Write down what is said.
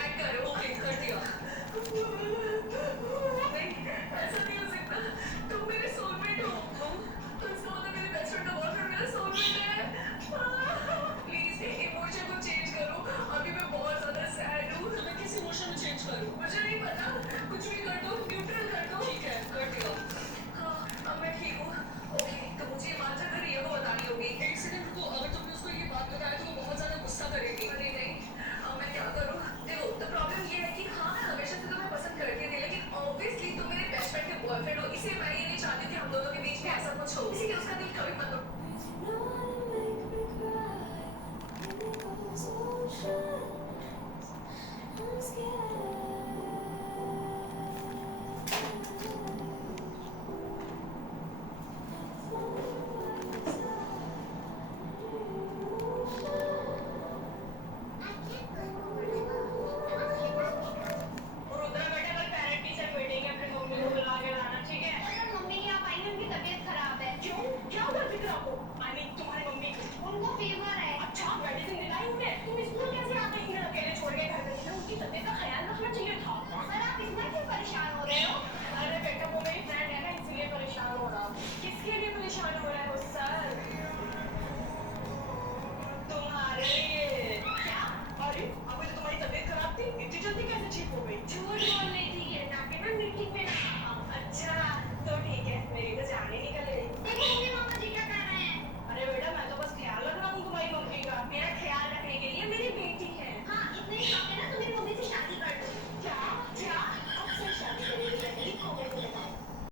Add करो। Okay, कर दिया। नहीं, ऐसा नहीं हो सकता। तुम मेरे सोलमेट हो। तो इसका मतलब मेरे बेस्ट फ्रेंड का बॉयफ्रेंड मेरा सोलमेट है। प्लीज इमोशन को चेंज करो। अभी मैं बहुत ज्यादा सैड हूँ। तो मैं किस इमोशन में चेंज करूँ? मुझे नहीं पता। कुछ भी कर दो, न्यूट्रल कर दो। ठीक है, कर दिया। हाँ, अब मैं ठीक हूँ। ओके, तो मुझे ये बात जाकर रिया को बतानी होगी। एक सेकंड रुको, अगर तुमने उसको ये बात बताया तो वो बहुत ज्यादा गुस्सा करेगी। अरे नहीं, अब मैं क्या करूँ? देखो, तो प्रॉब्लम ये है कि हाँ, मैं हमेशा से तुम्हें पसंद करती थी, लेकिन ऑब्वियसली तुम मेरे बेस्ट फ्रेंड के बॉयफ्रेंड हो, इसलिए मैं ये नहीं चाहती कि हम दोनों के बीच में ऐसा कुछ हो, इसीलिए उसका दिल कभी मत तोड़ो। रुद्रा बेटा, कल पेरेंट टीचर मीटिंग है, अपनी मम्मी को बुला के लाना, ठीक है? अगर मम्मी नहीं आ पाएंगी, उनकी तबीयत खराब है। क्यों? क्या हुआ फिक्र आपको? आई मीन तुम्हारी मम्मी को। उनको फीवर है। अच्छा, मेडिसिन दिलाई उन्हें? तुम स्कूल कैसे आ गई इन्हें अकेले छोड़ के घर में? उनकी तबीयत का ख्याल रखना चाहिए था। सर, आप इतना क्यों परेशान हो रहे हो? अरे बेटा, वो मेरी फ्रेंड है ना, इसलिए परेशान हो रहा हूँ। किसके लिए परेशान हो रहे हो सर? तुम्हारे लिए। क्या? अरे, अभी तो तुम्हारी तबीयत खराब थी, इतनी जल्दी